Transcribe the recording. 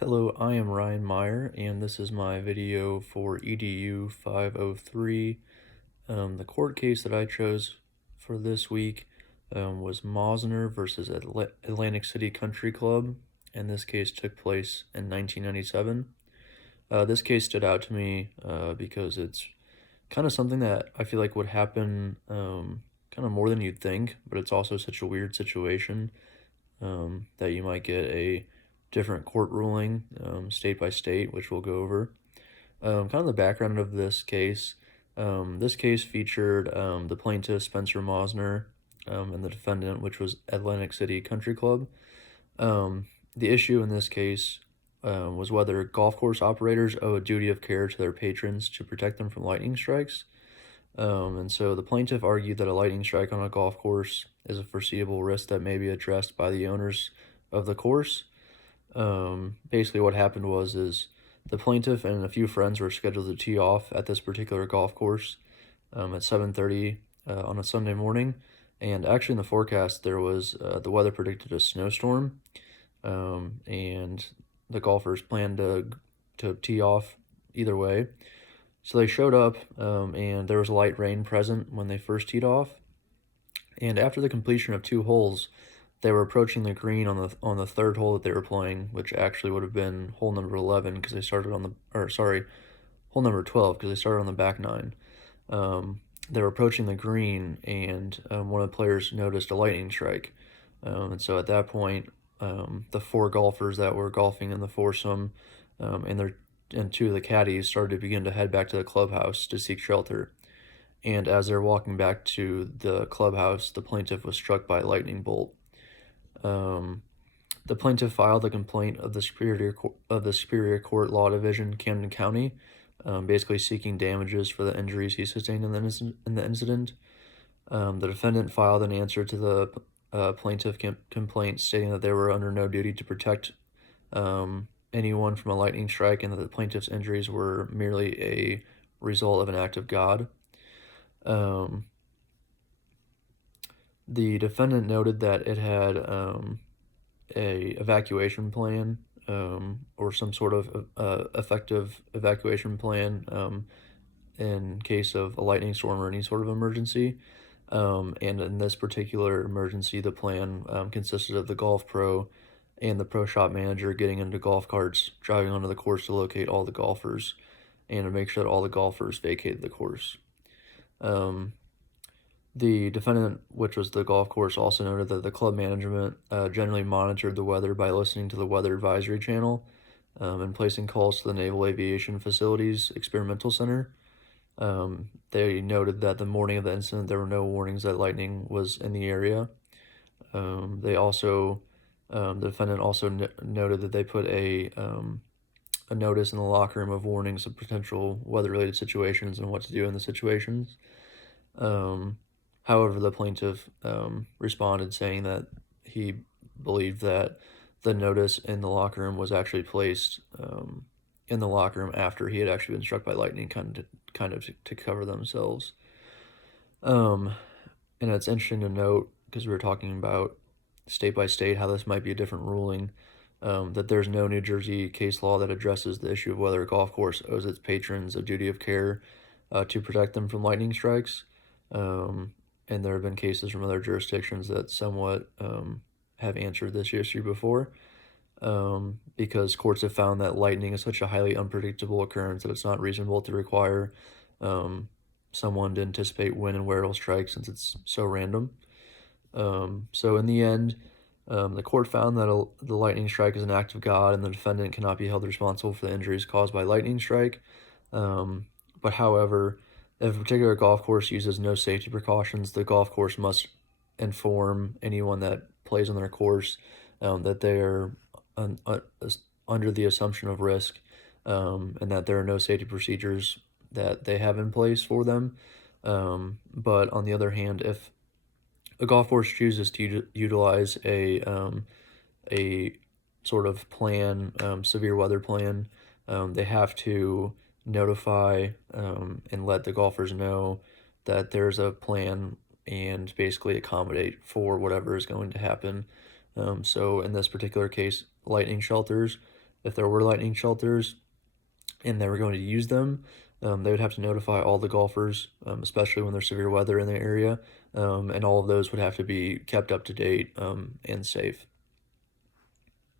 Hello, I am Ryan Meyer, and this is my video for EDU 503. The court case that I chose for this week was Mosner versus Atlantic City Country Club, and this case took place in 1997. This case stood out to me because it's kind of something that I feel like would happen kind of more than you'd think, but it's also such a weird situation that you might get a different court ruling state by state, which we'll go over. Kind of the background of this case. This case featured the plaintiff, Spencer Mosner, and the defendant, which was Atlantic City Country Club. The issue in this case was whether golf course operators owe a duty of care to their patrons to protect them from lightning strikes. And so the plaintiff argued that a lightning strike on a golf course is a foreseeable risk that may be addressed by the owners of the course. Basically what happened is the plaintiff and a few friends were scheduled to tee off at this particular golf course at 7:30 on a Sunday morning. And actually in the forecast there was the weather predicted a snowstorm, and the golfers planned to tee off either way. So they showed up, and there was light rain present when they first teed off. And after the completion of 2 holes, they were approaching the green on the third hole that they were playing, which actually would have been hole number 11 because they started on the, or sorry, hole number 12 because they started on the back nine. They were approaching the green, and one of the players noticed a lightning strike. And so at that point, the 4 golfers that were golfing in the foursome, and 2 of the caddies started to begin to head back to the clubhouse to seek shelter. And as they're walking back to the clubhouse, the plaintiff was struck by a lightning bolt. The plaintiff filed a complaint of the Superior Court Law Division, Camden County, basically seeking damages for the injuries he sustained in the incident. The defendant filed an answer to the plaintiff complaint stating that they were under no duty to protect anyone from a lightning strike, and that the plaintiff's injuries were merely a result of an act of God. The defendant noted that it had a evacuation plan, or some sort of effective evacuation plan in case of a lightning storm or any sort of emergency. And in this particular emergency, the plan consisted of the golf pro and the pro shop manager getting into golf carts, driving onto the course to locate all the golfers and to make sure that all the golfers vacated the course. The defendant, which was the golf course, also noted that the club management generally monitored the weather by listening to the Weather Advisory Channel and placing calls to the Naval Aviation Facilities Experimental Center. They noted that the morning of the incident, there were no warnings that lightning was in the area. The defendant also noted that they put a notice in the locker room of warnings of potential weather-related situations and what to do in the situations. However, the plaintiff responded saying that he believed that the notice in the locker room was actually placed in the locker room after he had actually been struck by lightning, kind of to cover themselves. And it's interesting to note, because we were talking about state by state how this might be a different ruling, that there's no New Jersey case law that addresses the issue of whether a golf course owes its patrons a duty of care to protect them from lightning strikes. And there have been cases from other jurisdictions that somewhat have answered this issue before, because courts have found that lightning is such a highly unpredictable occurrence that it's not reasonable to require someone to anticipate when and where it'll strike, since it's so random. So in the end, the court found that the lightning strike is an act of God, and the defendant cannot be held responsible for the injuries caused by lightning strike. But however, if a particular golf course uses no safety precautions, the golf course must inform anyone that plays on their course that they are under the assumption of risk, and that there are no safety procedures that they have in place for them. But on the other hand, if a golf course chooses to utilize a sort of plan, severe weather plan, they have to notify and let the golfers know that there's a plan and basically accommodate for whatever is going to happen. So in this particular case, lightning shelters, if there were lightning shelters and they were going to use them, they would have to notify all the golfers, especially when there's severe weather in the area, and all of those would have to be kept up to date and safe.